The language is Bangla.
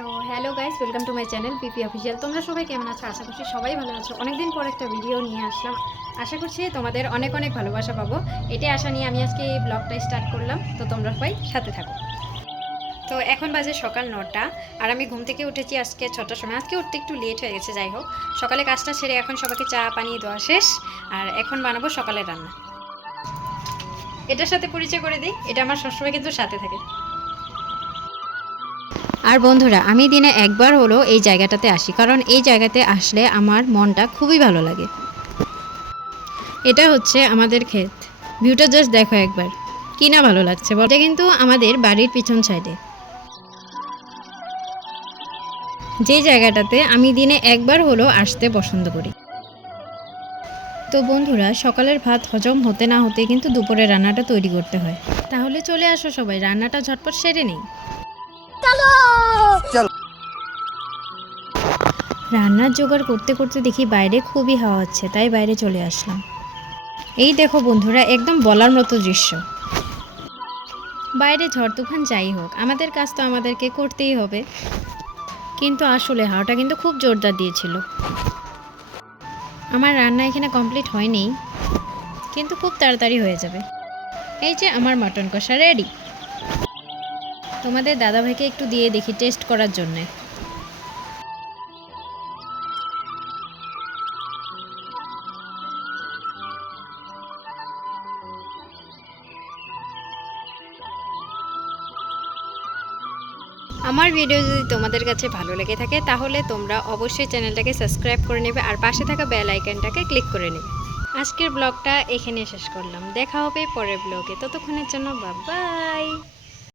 তো hello guys, welcome to my channel PP official. তোমরা সবাই কেমন আছো? আশা করছি সবাই ভালো আছো। অনেকদিন পর একটা ভিডিও নিয়ে আসলাম। আশা করছি তোমাদের অনেক অনেক ভালোবাসা পাবো, এটাই আশা নিয়ে আমি আজকে এই ব্লগটা স্টার্ট করলাম। তো তোমরা সবাই সাথে থাকো। তো এখন বাজে সকাল 9টা আর আমি ঘুম থেকে উঠেছি আজকে 6টার সময়। আজকে উঠতে একটু লেট হয়ে গেছে, যাই হোক সকালে কাজটা সেরে এখন সবাইকে চা পানি দেওয়া শেষ। আর এখন বানাবো সকালের রান্না। এটার সাথে পরিচয় করে দিই, এটা আমার সবসময় কিন্তু সাথে থাকে। আর বন্ধুরা, আমি দিনে একবার হলো এই জায়গাটাতে আসি, কারণ এই জায়গাতে আসলে আমার মনটা খুবই ভালো লাগে। এটা হচ্ছে আমাদের ক্ষেত। ভিউটা জাস্ট দেখো একবার, কি না ভালো লাগছে বল। এটা কিন্তু আমাদের বাড়ির পিছন সাইডে, যে জায়গাটাতে আমি দিনে একবার হলো আসতে পছন্দ করি। তো বন্ধুরা, সকালের ভাত হজম হতে না হতে কিন্তু দুপুরে রান্নাটা তৈরি করতে হয়। তাহলে চলে আসো সবাই, রান্নাটা ঝটপট সেরে নেই। রান্নার জোগাড় করতে করতে দেখি বাইরে খুবই হাওয়া হচ্ছে, তাই বাইরে চলে আসলাম। এই দেখো বন্ধুরা, একদম বলার মতো দৃশ্য। বাইরে ঝড় তুফান যাই হোক, আমাদের কাজ তো আমাদেরকে করতেই হবে। কিন্তু আসলে হাওয়াটা কিন্তু খুব জোরদার দিয়েছিল। আমার রান্না এখানে কমপ্লিট হয়নি, কিন্তু খুব তাড়াতাড়ি হয়ে যাবে। এই যে আমার মাটন কষা রেডি। তোমাদের দাদাভাইকে একটু দিয়ে দেখি টেস্ট করার জন্যে। আমার ভিডিও যদি তোমাদের কাছে ভালো লেগে থাকে তাহলে তোমরা অবশ্যই চ্যানেলটাকে সাবস্ক্রাইব করে নেবে আর পাশে থাকা বেল আইকনটাকে ক্লিক করে নেবে। আজকের ব্লগটা এখানে শেষ করলাম, দেখা হবে পরের ব্লগে। ততক্ষণের জন্য বাই বাই।